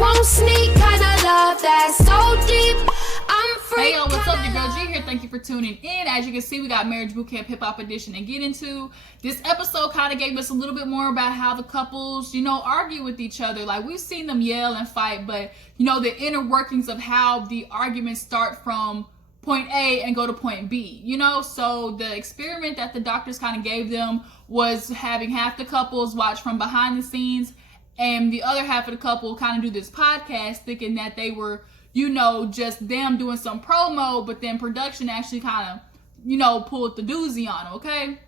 won't sneak, kinda love that's so deep. I'm free. Hey yo, what's up? Your girl G here. Thank you for tuning in. As you can see, we got Marriage Bootcamp Hip Hop Edition to get into. This episode kind of gave us a little bit more about how the couples, argue with each other. Like, we've seen them yell and fight, but, the inner workings of how the arguments start from point A and go to point B, So the experiment that the doctors kind of gave them was having half the couples watch from behind the scenes and the other half of the couple kind of do this podcast, thinking that they were, just them doing some promo, but then production actually kind of, pulled the doozy on them, okay?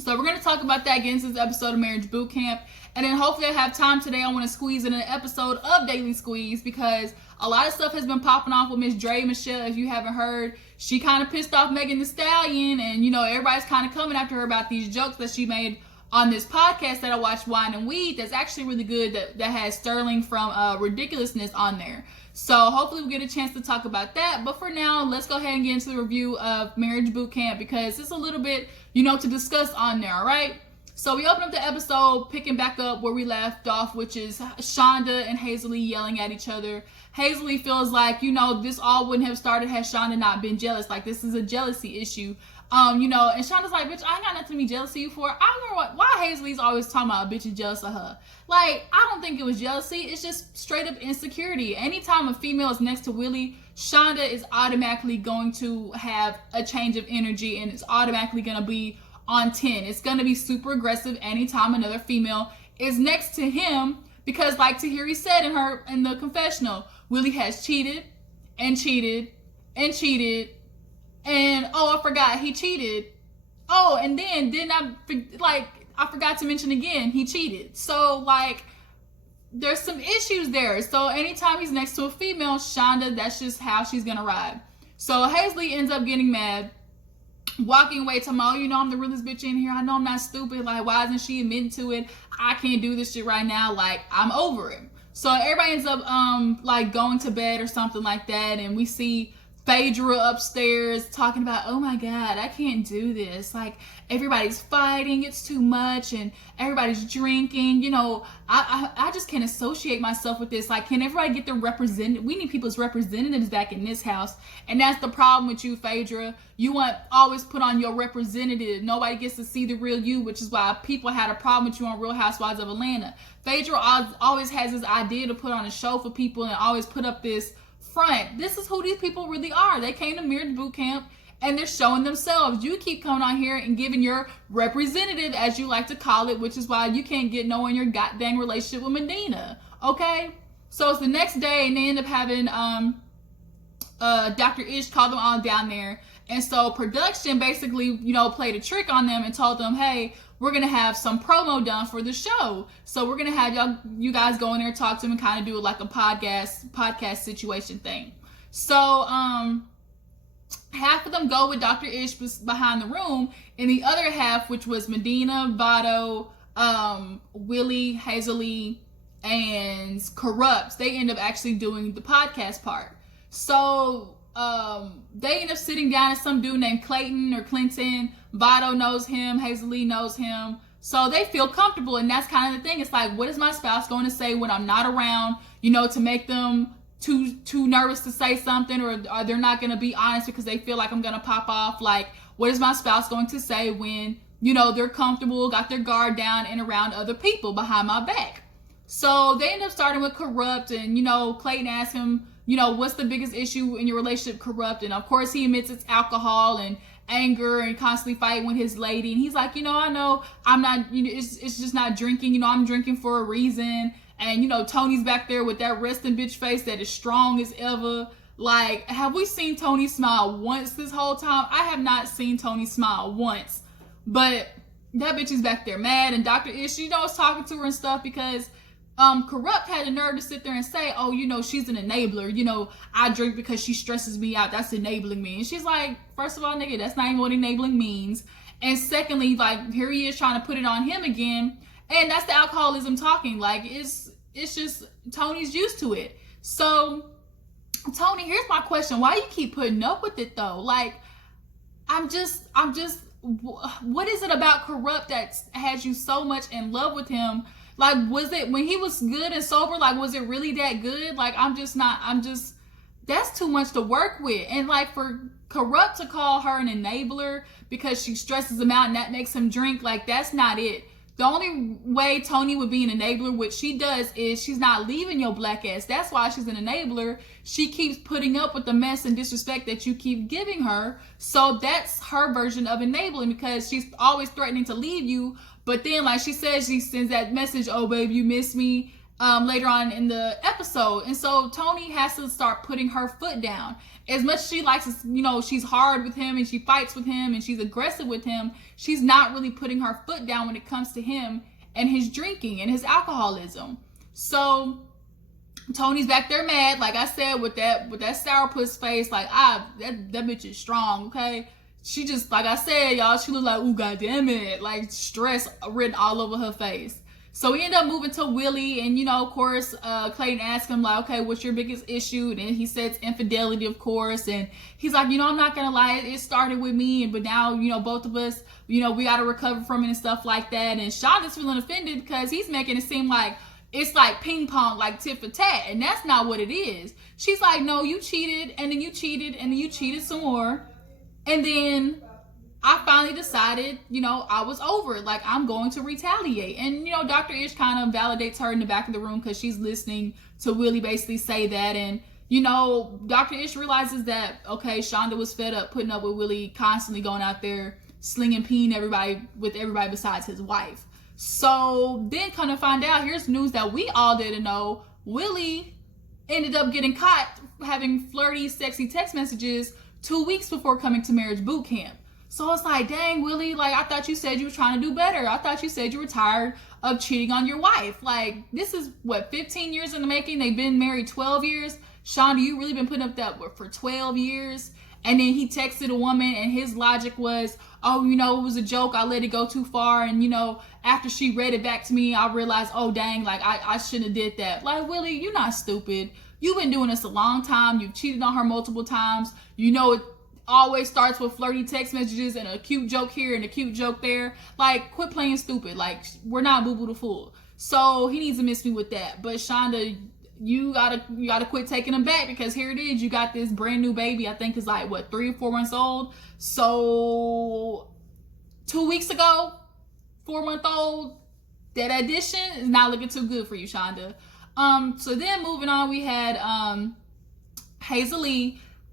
So we're going to talk about that, get into this episode of Marriage Bootcamp, and then hopefully I have time today. I want to squeeze in an episode of Daily Squeeze because a lot of stuff has been popping off with Miss Dre Michelle. If you haven't heard, she kind of pissed off Megan Thee Stallion, and, everybody's kind of coming after her about these jokes that she made on this podcast that I watched, Wine and Weed, that's actually really good, that has Sterling from Ridiculousness on there. So hopefully we'll get a chance to talk about that. But for now, let's go ahead and get into the review of Marriage Bootcamp because it's a little bit, to discuss on there, all right? So we open up the episode picking back up where we left off, which is Shanda and Hazel yelling at each other. Hazel feels like, this all wouldn't have started had Shanda not been jealous. Like, this is a jealousy issue. And Shonda's like, bitch, I ain't got nothing to be jealous of you for. I don't know why Hazel's always talking about a bitch is jealous of her. Like, I don't think it was jealousy. It's just straight up insecurity. Anytime a female is next to Willie, Shanda is automatically going to have a change of energy and it's automatically going to be on 10. It's going to be super aggressive anytime another female is next to him because, like Tahiri said in the confessional, Willie has cheated and cheated and cheated. And, I forgot, he cheated. And then I forgot to mention again, he cheated. So, there's some issues there. So, anytime he's next to a female, Shanda, that's just how she's going to ride. So, Hazel ends up getting mad, walking away, talking about, I'm the realest bitch in here. I know I'm not stupid. Like, why isn't she admitting to it? I can't do this shit right now. Like, I'm over it. So, everybody ends up, going to bed or something like that. And we see Phaedra upstairs talking about, oh my God, I can't do this. Like, everybody's fighting, it's too much, and everybody's drinking. I just can't associate myself with this. Like, can everybody get their representative? We need people's representatives back in this house. And that's the problem with you, Phaedra. You want always put on your representative. Nobody gets to see the real you, which is why people had a problem with you on Real Housewives of Atlanta. Phaedra always has this idea to put on a show for people and always put up this front. This is who these people really are. They came to Marriage Bootcamp and they're showing themselves. You keep coming on here and giving your representative, as you like to call it, which is why you can't get no in your goddamn relationship with Medina. Okay? So it's the next day and they end up having Dr. Ish call them all down there. And so production basically, played a trick on them and told them, hey, we're going to have some promo done for the show. So we're going to have you guys go in there and talk to them and kind of do like a podcast situation thing. So half of them go with Dr. Ish behind the room, and the other half, which was Medina, Vado, Willie, Hazel, and Kurupt, they end up actually doing the podcast part. So they end up sitting down with some dude named Clayton or Clinton. Vado knows him, Hazel knows him. So they feel comfortable, and that's kind of the thing. It's like, what is my spouse going to say when I'm not around, to make them too nervous to say something, or they're not going to be honest because they feel like I'm going to pop off? Like, what is my spouse going to say when, they're comfortable, got their guard down, and around other people behind my back? So they end up starting with Kurupt, and, Clayton asks him, what's the biggest issue in your relationship, Kurupt? And of course he admits it's alcohol and anger and constantly fighting with his lady. And he's like, I know I'm not, it's just not drinking. I'm drinking for a reason. And, Toni's back there with that resting bitch face that is strong as ever. Like, have we seen Toni smile once this whole time? I have not seen Toni smile once. But that bitch is back there mad. And Dr. Ish, is talking to her and stuff because Kurupt had the nerve to sit there and say, she's an enabler. I drink because she stresses me out. That's enabling me. And she's like, first of all, nigga, that's not even what enabling means. And secondly, here he is trying to put it on him again. And that's the alcoholism talking. Like, it's just, Toni's used to it. So, Toni, here's my question. Why you keep putting up with it, though? Like, I'm just, what is it about Kurupt that has you so much in love with him Like, was it, when he was good and sober, like, was it really that good? Like, that's too much to work with. And like, for Kurupt to call her an enabler because she stresses him out and that makes him drink, like, that's not it. The only way Toni would be an enabler, which she does, is she's not leaving your black ass. That's why she's an enabler. She keeps putting up with the mess and disrespect that you keep giving her. So that's her version of enabling, because she's always threatening to leave you. But then, like she says, she sends that message, oh, babe, you miss me, later on in the episode. And so Toni has to start putting her foot down. As much as she likes to, you know, she's hard with him and she fights with him and she's aggressive with him, she's not really putting her foot down when it comes to him and his drinking and his alcoholism. So Toni's back there mad, like I said, with that sourpuss face, like, that bitch is strong, okay? She just, like I said, y'all, she look like, ooh, goddamn it, like stress written all over her face. So we end up moving to Willie, and, you know, of course, Clayton asks him, like, okay, what's your biggest issue? And he says infidelity, of course, and he's like, you know, I'm not gonna lie, it started with me, but now, you know, both of us, you know, we gotta recover from it and stuff like that. And Shonda's feeling offended because he's making it seem like it's like ping pong, like tit for tat, and that's not what it is. She's like, no, you cheated, and then you cheated, and then you cheated some more, and then I finally decided, you know, I was over it. Like, I'm going to retaliate. And, you know, Dr. Ish kind of validates her in the back of the room because she's listening to Willie basically say that. And, you know, Dr. Ish realizes that, okay, Shanda was fed up putting up with Willie constantly going out there slinging peen everybody besides his wife. So then kind of find out, here's news that we all didn't know. Willie ended up getting caught having flirty, sexy text messages 2 weeks before coming to marriage boot camp. So it's like, dang, Willie, like, I thought you said you were trying to do better. I thought you said you were tired of cheating on your wife. Like, this is, what, 15 years in the making? They've been married 12 years. Shonda, you really been putting up that for 12 years? And then he texted a woman, and his logic was, oh, you know, it was a joke. I let it go too far. And, you know, after she read it back to me, I realized, oh, dang, like, I shouldn't have did that. Like, Willie, you're not stupid. You've been doing this a long time. You've cheated on her multiple times. You know it always starts with flirty text messages and a cute joke here and a cute joke there. Like, quit playing stupid. Like, we're not Boo Boo the Fool. So he needs to miss me with that. But Shonda, you gotta quit taking him back, because here it is. You got this brand new baby. I think it's like, what, 3 or 4 months old. So 2 weeks ago, 4-month-old, that addition is not looking too good for you, Shonda. So then moving on, we had Hazel.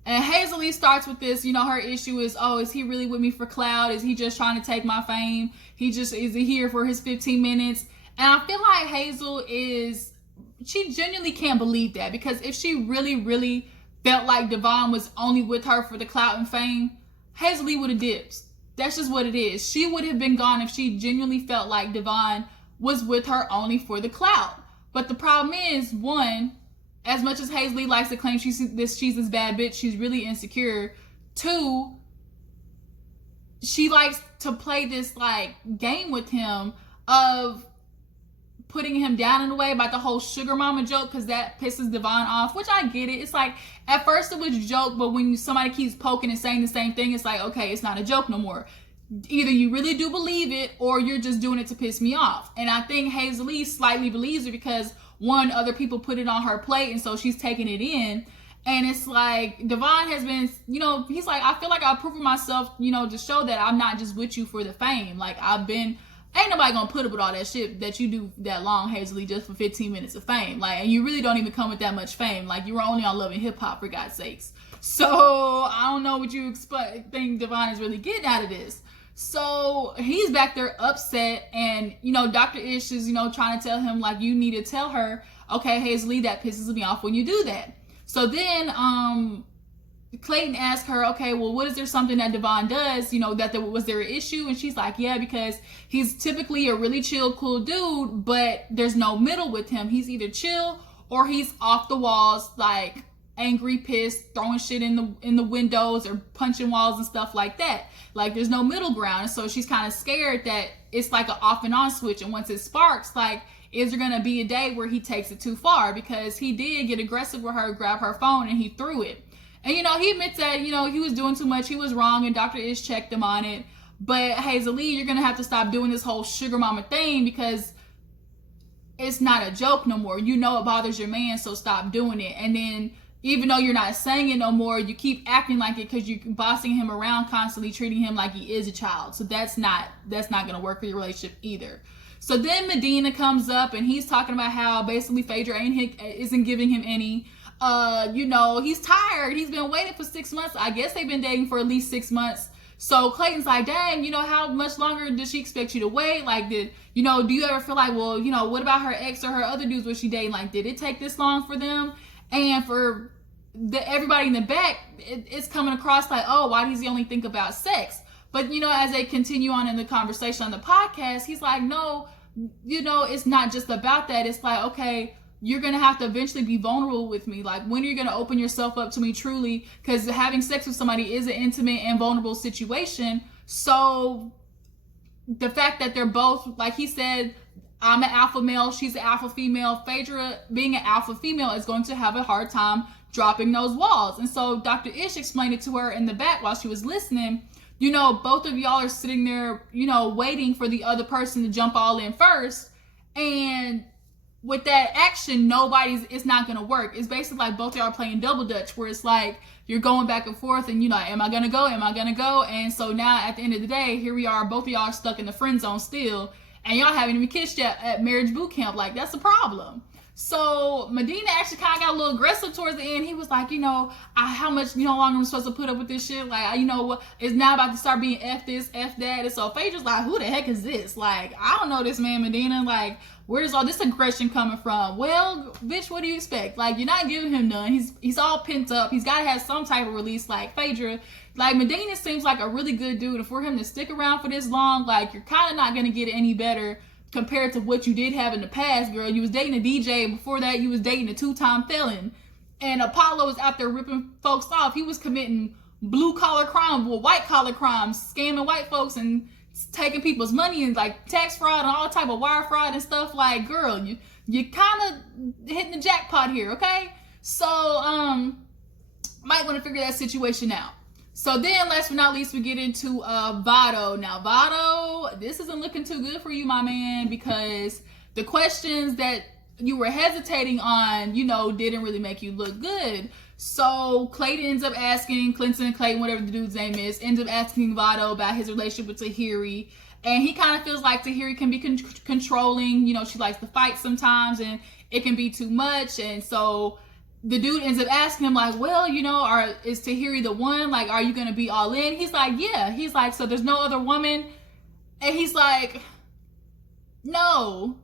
And Hazel starts with this, you know, her issue is, oh, is he really with me for clout? Is he just trying to take my fame? Is he here for his 15 minutes? And I feel like Hazel she genuinely can't believe that, because if she really, really felt like Devon was only with her for the clout and fame, Hazel would have dipped. That's just what it is. She would have been gone if she genuinely felt like Devon was with her only for the clout. But the problem is, one, as much as Hazel likes to claim she's this bad bitch, she's really insecure. 2, she likes to play this, like, game with him of putting him down in a way about the whole sugar mama joke, because that pisses Devon off, which I get it. It's like, at first it was a joke, but when somebody keeps poking and saying the same thing, it's like, okay, it's not a joke no more. Either you really do believe it, or you're just doing it to piss me off. And I think Hazel slightly believes it, because one, other people put it on her plate, and so she's taking it in. And it's like, Devon has been, you know, he's like, I feel like I've proven myself, you know, to show that I'm not just with you for the fame. Like, ain't nobody gonna put up with all that shit that you do that long, Hazel, just for 15 minutes of fame. Like, and you really don't even come with that much fame. Like, you were only on Love and Hip Hop, for God's sakes. So I don't know what you think Devon is really getting out of this. So he's back there upset, and, you know, Dr. Ish is, you know, trying to tell him, like, you need to tell her, okay, Hazel, that pisses me off when you do that. So then Clayton asked her, okay, well, what is there something that Devon does, you know, was there an issue? And she's like, yeah, because he's typically a really chill, cool dude, but there's no middle with him. He's either chill or he's off the walls, like angry, pissed, throwing shit in the windows or punching walls and stuff like that. Like, there's no middle ground. And so she's kind of scared that it's like an off and on switch, and once it sparks, like, is there gonna be a day where he takes it too far? Because he did get aggressive with her, grab her phone, and he threw it. And, you know, he admits that, you know, he was doing too much, he was wrong, and Dr. Ish checked him on it. But Hazel, you're gonna have to stop doing this whole sugar mama thing, because it's not a joke no more. You know it bothers your man, so stop doing it. And then even though you're not saying it no more, you keep acting like it because you're bossing him around constantly, treating him like he is a child. So that's not gonna work for your relationship either. So then Medina comes up and he's talking about how basically Phaedra isn't giving him any. He's tired. He's been waiting for 6 months. I guess they've been dating for at least 6 months. So Clayton's like, dang, how much longer does she expect you to wait? Like, do you ever feel like, well, what about her ex or her other dudes was she dating? Like, did it take this long for them? And for everybody in the back, it's coming across like, oh, why does he only think about sex? But, as they continue on in the conversation on the podcast, he's like, no, it's not just about that. It's like, okay, you're going to have to eventually be vulnerable with me. Like, when are you going to open yourself up to me truly? Because having sex with somebody is an intimate and vulnerable situation. So the fact that they're both, like he said, I'm an alpha male, she's an alpha female. Phaedra, being an alpha female, is going to have a hard time dropping those walls. And so Dr. Ish explained it to her in the back while she was listening. Both of y'all are sitting there, waiting for the other person to jump all in first. And with that action, it's not going to work. It's basically like both of y'all are playing double dutch, where it's like you're going back and forth and am I going to go? Am I going to go? And so now at the end of the day, here we are, both of y'all are stuck in the friend zone still, and y'all haven't even kissed yet at marriage boot camp. Like, that's a problem. So Medina actually kind of got a little aggressive towards the end. He was like, how much, longer I'm supposed to put up with this shit? Like, what, it's now about to start being F this, F that. And so Phaedra's like, who the heck is this? Like, I don't know this man, Medina. Like, where's all this aggression coming from? Well, bitch, what do you expect? Like, you're not giving him none. He's all pent up. He's got to have some type of release. Like, Phaedra, like, Medina seems like a really good dude. And for him to stick around for this long, like, you're kind of not going to get any better compared to what you did have in the past, girl. You was dating a DJ. Before that, you was dating a 2-time felon. And Apollo was out there ripping folks off. He was committing blue-collar crime, white-collar crimes, scamming white folks and taking people's money and, like, tax fraud and all type of wire fraud and stuff. Like, girl, you kind of hitting the jackpot here, okay? So, might want to figure that situation out. So then, last but not least, we get into Vado. Now, Vado, this isn't looking too good for you, my man, because the questions that you were hesitating on, didn't really make you look good. So Clayton ends up asking, Clinton, Clayton, whatever the dude's name is, ends up asking Vado about his relationship with Tahiri. And he kind of feels like Tahiri can be controlling. She likes to fight sometimes, and it can be too much. And so the dude ends up asking him, like, well, is Tahiri the one? Like, are you going to be all in? He's like, yeah. He's like, so there's no other woman? And he's like, no.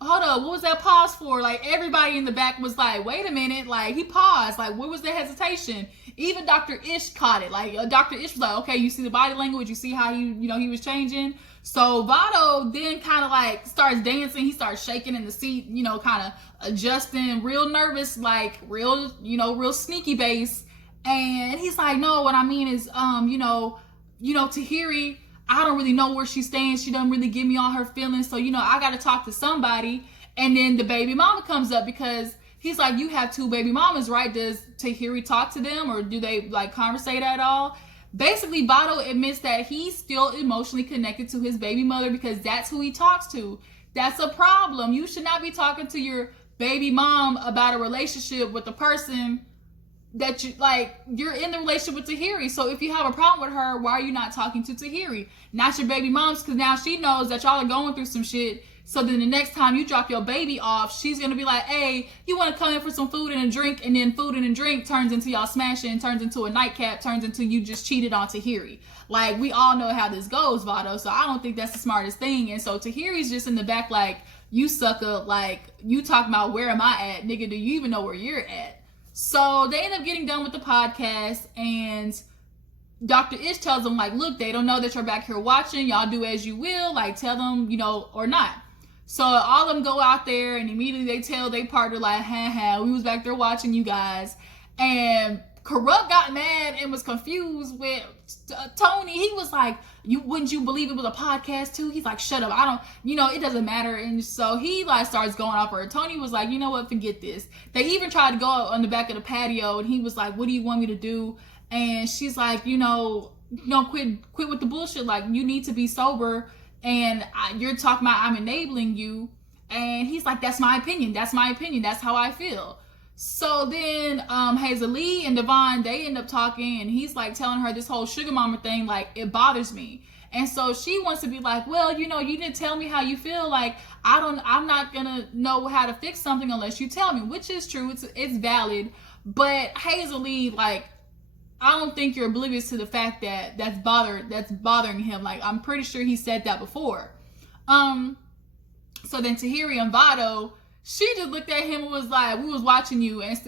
Hold up, what was that pause for? Like, everybody in the back was like, wait a minute. Like, he paused. Like, what was the hesitation? Even Dr. Ish caught it. Like, Dr. Ish was like, okay, you see the body language? You see how he was changing? So Vado then kind of like starts dancing. He starts shaking in the seat, kind of adjusting, real nervous, like real sneaky bass. And he's like, no, what I mean is, Tahiri, I don't really know where she stands. She doesn't really give me all her feelings. So, I got to talk to somebody. And then the baby mama comes up because he's like, you have 2 baby mamas, right? Does Tahiri talk to them, or do they like conversate at all? Basically, Vado admits that he's still emotionally connected to his baby mother because that's who he talks to. That's a problem. You should not be talking to your baby mom about a relationship with a person that you're in the relationship with Tahiri. So if you have a problem with her, why are you not talking to Tahiri? Not your baby mom's, because now she knows that y'all are going through some shit. So then the next time you drop your baby off, she's going to be like, hey, you want to come in for some food and a drink? And then food and a drink turns into y'all smashing, turns into a nightcap, turns into you just cheated on Tahiri. Like, we all know how this goes, Vado. So I don't think that's the smartest thing. And so Tahiri's just in the back like, you sucker, like, you talking about where am I at? Nigga, do you even know where you're at? So they end up getting done with the podcast, and Dr. Ish tells them, like, look, they don't know that you're back here watching. Y'all do as you will. Like, tell them, or not. So all of them go out there, and immediately they tell their partner, like, we was back there watching you guys. And Kurupt got mad and was confused with Toni. He was like, wouldn't you believe it was a podcast too? He's like, shut up. I don't, it doesn't matter. And so he like starts going off her. Toni was like, you know what? Forget this. They even tried to go out on the back of the patio, and he was like, what do you want me to do? And she's like, quit with the bullshit. Like, you need to be sober. And you're talking about I'm enabling you. And he's like, that's my opinion. That's my opinion. That's how I feel. So then Hazel and Devon, they end up talking, and he's like telling her this whole sugar mama thing, like, it bothers me. And so she wants to be like, well, you know, you didn't tell me how you feel. Like, I'm not gonna know how to fix something unless you tell me, which is true. It's valid. But Hazel, like, I don't think you're oblivious to the fact that that's bothering him. Like, I'm pretty sure he said that before. So then Tahiri and Vado, she just looked at him and was like, we was watching you. And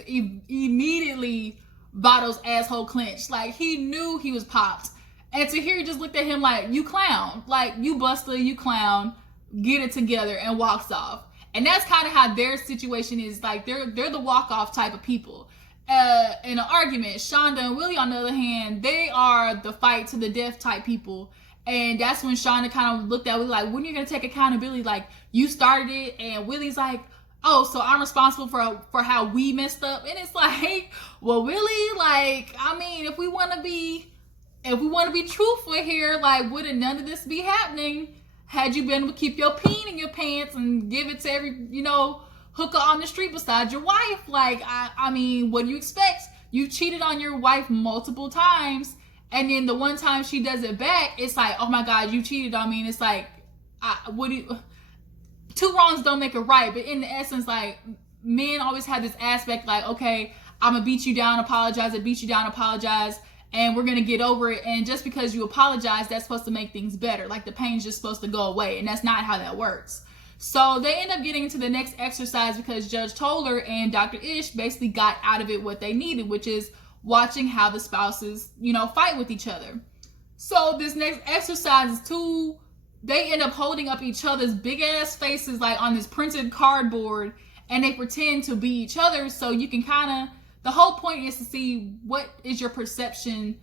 immediately Vado's asshole clenched. Like, he knew he was popped. And Tahiri just looked at him like, you clown. Like, you buster, you clown. Get it together, and walks off. And that's kind of how their situation is. Like, they're the walk-off type of people. In an argument, Shanda and Willie, on the other hand, they are the fight to the death type people. And that's when Shanda kind of looked at Willie like, when are you going to take accountability? Like, you started it. And Willie's like, oh, so I'm responsible for how we messed up. And it's like, well, Willie, like, I mean, if we want to be truthful here, like, wouldn't none of this be happening had you been able to keep your peen in your pants and give it to every, you know, hooker on the street beside your wife? Like, I mean, what do you expect? You cheated on your wife multiple times, and then the one time she does it back, it's like, oh my God, you cheated on me. And it's like, two wrongs don't make it right. But in the essence, like, men always have this aspect like, okay, I'm gonna beat you down, apologize, and we're gonna get over it. And just because you apologize, that's supposed to make things better. Like, the pain's just supposed to go away, and that's not how that works. So they end up getting into the next exercise because Judge Toler and Dr. Ish basically got out of it what they needed, which is watching how the spouses, you know, fight with each other. So this next exercise is they end up holding up each other's big ass faces, like, on this printed cardboard, and they pretend to be each other. So you can kind of, the whole point is to see what is your perception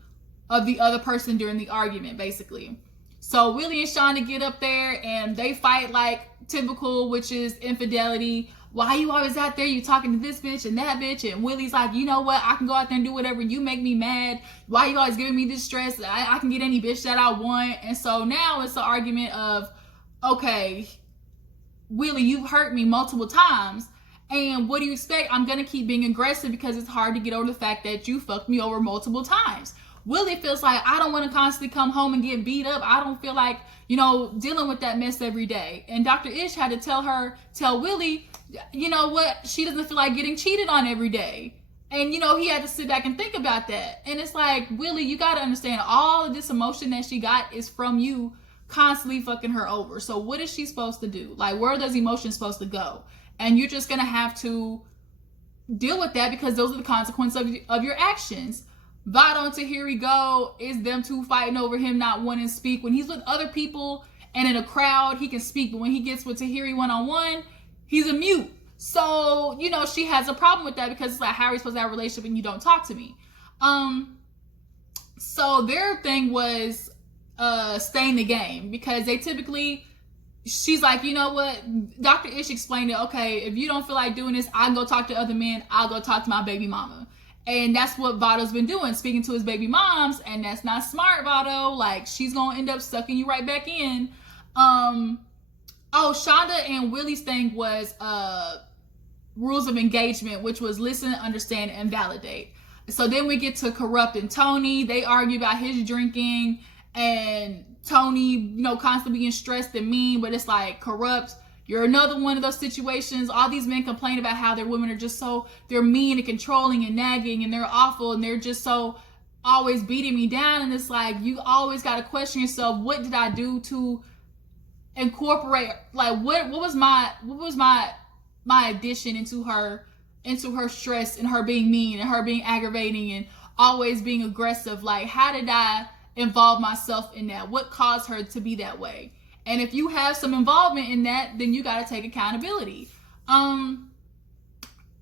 of the other person during the argument, basically. So Willie and Shanda get up there and they fight like typical, which is infidelity. Why you always out there? You talking to this bitch and that bitch. And Willie's like, you know what? I can go out there and do whatever. You make me mad. Why you always giving me this stress? I can get any bitch that I want. And so now it's the argument of, okay, Willie, you've hurt me multiple times. And what do you expect? I'm going to keep being aggressive because it's hard to get over the fact that you fucked me over multiple times. Willie feels like, I don't want to constantly come home and get beat up. I don't feel like, you know, dealing with that mess every day. And Dr. Ish had to tell Willie, you know what? She doesn't feel like getting cheated on every day. And, you know, he had to sit back and think about that. And it's like, Willie, you got to understand all of this emotion that she got is from you constantly fucking her over. So what is she supposed to do? Like, where are those emotions supposed to go? And you're just going to have to deal with that because those are the consequences of your actions. Vado and Tahiri go is them two fighting over him not wanting to speak. When he's with other people and in a crowd, he can speak. But when he gets with Tahiri one-on-one, he's a mute. So, you know, she has a problem with that because it's like, how are you supposed to have a relationship and you don't talk to me? So their thing was stay in the game because they typically, she's like, you know what? Dr. Ish explained it. Okay, if you don't feel like doing this, I'll go talk to other men. I'll go talk to my baby mama. And that's what Vado's been doing, speaking to his baby moms. And that's not smart, Vado. Like, she's going to end up sucking you right back in. Shanda and Willie's thing was rules of engagement, which was listen, understand, and validate. So then we get to Kurupt and Toni. They argue about his drinking and Toni, you know, constantly being stressed and mean. But it's like, Kurupt, you're another one of those situations. All these men complain about how their women are just so, they're mean and controlling and nagging and they're awful and they're just so always beating me down. And it's like, you always got to question yourself. What did I do to incorporate? Like, what was my addition into her stress and her being mean and her being aggravating and always being aggressive? Like, how did I involve myself in that? What caused her to be that way? And if you have some involvement in that, then you got to take accountability. Who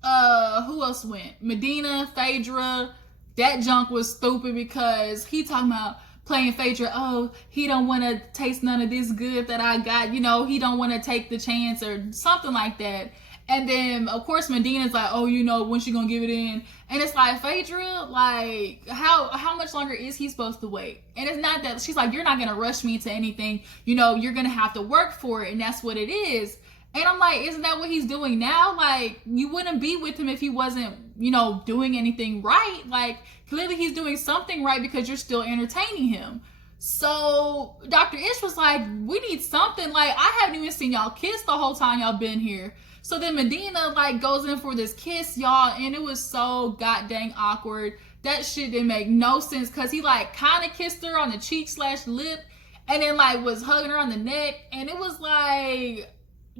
else went? Medina, Phaedra. That junk was stupid because he talking about playing Phaedra. Oh, he don't want to taste none of this good that I got. You know, he don't want to take the chance or something like that. And then, of course, Medina's like, oh, you know, when she gonna give it in? And it's like, Phaedra, like, how much longer is he supposed to wait? And it's not that, she's like, you're not gonna rush me into anything. You know, you're gonna have to work for it, and that's what it is. And I'm like, isn't that what he's doing now? Like, you wouldn't be with him if he wasn't, you know, doing anything right. Like, clearly he's doing something right because you're still entertaining him. So Dr. Ish was like, we need something. Like, I haven't even seen y'all kiss the whole time y'all been here. So then Medina like goes in for this kiss, y'all, and it was so goddamn awkward. That shit didn't make no sense because he like kind of kissed her on the cheek / lip and then like was hugging her on the neck. And it was like,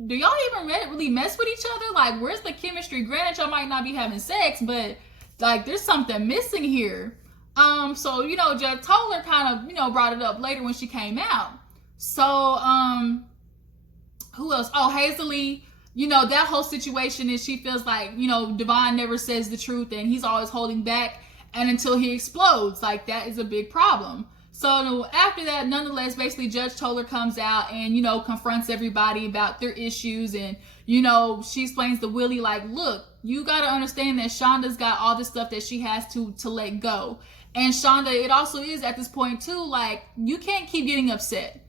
do y'all even really mess with each other? Like, where's the chemistry? Granted, y'all might not be having sex, but like there's something missing here. So, you know, Judge Toler kind of, you know, brought it up later when she came out. So, who else? Oh, Hazel, you know, that whole situation is she feels like, you know, Devon never says the truth and he's always holding back, and until he explodes, like that is a big problem. So after that, nonetheless, basically Judge Toler comes out and, you know, confronts everybody about their issues. And, you know, she explains to Willie, like, look, you got to understand that Shanda's got all this stuff that she has to let go. And Shanda, it also is at this point too, like, you can't keep getting upset.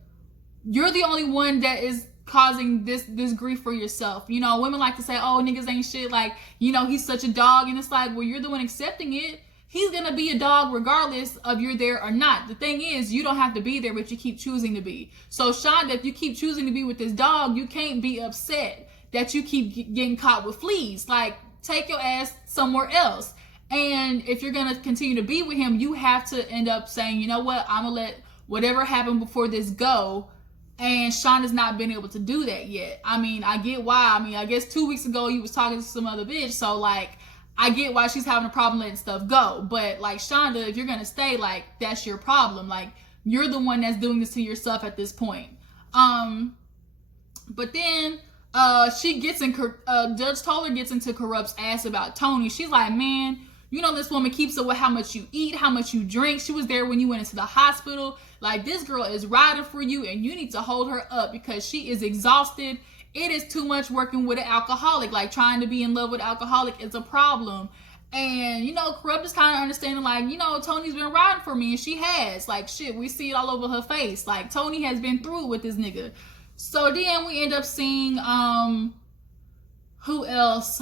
You're the only one that is causing this grief for yourself. You know, women like to say, oh, niggas ain't shit. Like, you know, he's such a dog. And it's like, well, you're the one accepting it. He's going to be a dog regardless of you're there or not. The thing is, you don't have to be there, but you keep choosing to be. So Shanda, if you keep choosing to be with this dog, you can't be upset that you keep getting caught with fleas. Like, take your ass somewhere else. And if you're going to continue to be with him, you have to end up saying, you know what, I'm going to let whatever happened before this go. And Shanda's not been able to do that yet. I mean, I get why. I mean, I guess 2 weeks ago you was talking to some other bitch. So, like, I get why she's having a problem letting stuff go. But, like, Shanda, if you're going to stay, like, that's your problem. Like, you're the one that's doing this to yourself at this point. But then she gets in, Judge Toler gets into Kurupt's ass about Toni. She's like, man, you know this woman keeps up with how much you eat, how much you drink. She was there when you went into the hospital. Like, this girl is riding for you, and you need to hold her up because she is exhausted. It is too much working with an alcoholic. Like, trying to be in love with an alcoholic is a problem. And, you know, Kurupt is kind of understanding, like, you know, Toni's been riding for me, and she has. Like, shit, we see it all over her face. Like, Toni has been through it with this nigga. So then we end up seeing, who else?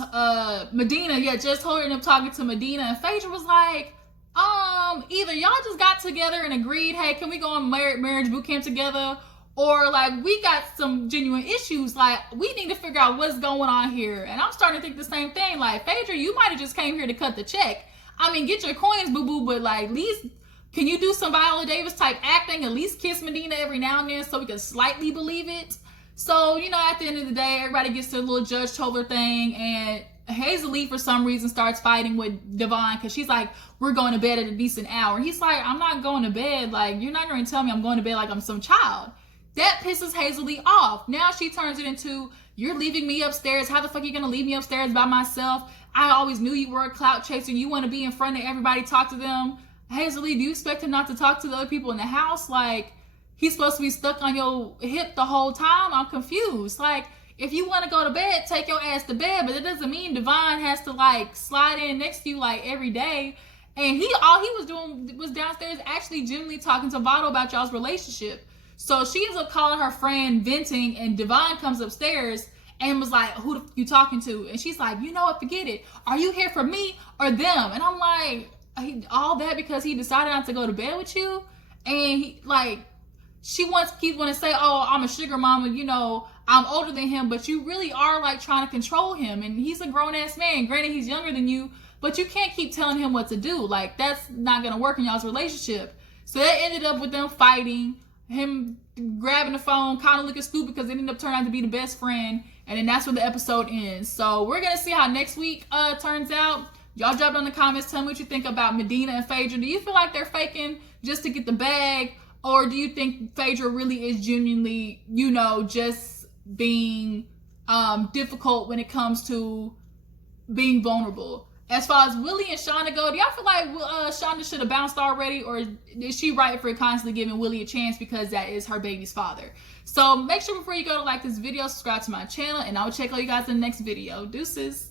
Medina. Yeah, just told her, ended up talking to Medina, and Phaedra was like, either y'all just got together and agreed, hey, can we go on marriage boot camp together? Or, like, we got some genuine issues. Like, we need to figure out what's going on here. And I'm starting to think the same thing. Like, Phaedra, you might have just came here to cut the check. I mean, get your coins, boo-boo, but, like, at least, can you do some Viola Davis type acting? At least kiss Medina every now and then so we can slightly believe it. So, you know, at the end of the day, everybody gets their little Judge Toler thing. And Hazel, for some reason, starts fighting with Devon because she's like, we're going to bed at a decent hour. He's like, I'm not going to bed. Like, you're not going to tell me I'm going to bed like I'm some child. That pisses Hazel off. Now she turns it into, you're leaving me upstairs. How the fuck are you going to leave me upstairs by myself? I always knew you were a clout chaser. You want to be in front of everybody, talk to them. Hazel, do you expect him not to talk to the other people in the house? Like, he's supposed to be stuck on your hip the whole time? I'm confused. Like, if you want to go to bed, take your ass to bed. But it doesn't mean Devon has to, like, slide in next to you, like, every day. And all he was doing was downstairs actually genuinely talking to Vado about y'all's relationship. So she ends up calling her friend, venting, and Devon comes upstairs and was like, who the you talking to? And she's like, you know what, forget it. Are you here for me or them? And I'm like, all that because he decided not to go to bed with you? And he, like, she keeps wanting to say, oh, I'm a sugar mama, you know, I'm older than him, but you really are, like, trying to control him. And he's a grown-ass man. Granted, he's younger than you, but you can't keep telling him what to do. Like, that's not going to work in y'all's relationship. So that ended up with them fighting, him grabbing the phone, kind of looking stupid because it ended up turning out to be the best friend. And then that's where the episode ends. So we're going to see how next week turns out. Y'all drop down in the comments. Tell me what you think about Medina and Phaedra. Do you feel like they're faking just to get the bag? Or do you think Phaedra really is genuinely, you know, just being difficult when it comes to being vulnerable? As far as Willie and Shanda go, do y'all feel like Shanda should have bounced already? Or is she right for constantly giving Willie a chance because that is her baby's father? So make sure before you go to like this video, subscribe to my channel, and I will check all you guys in the next video. Deuces.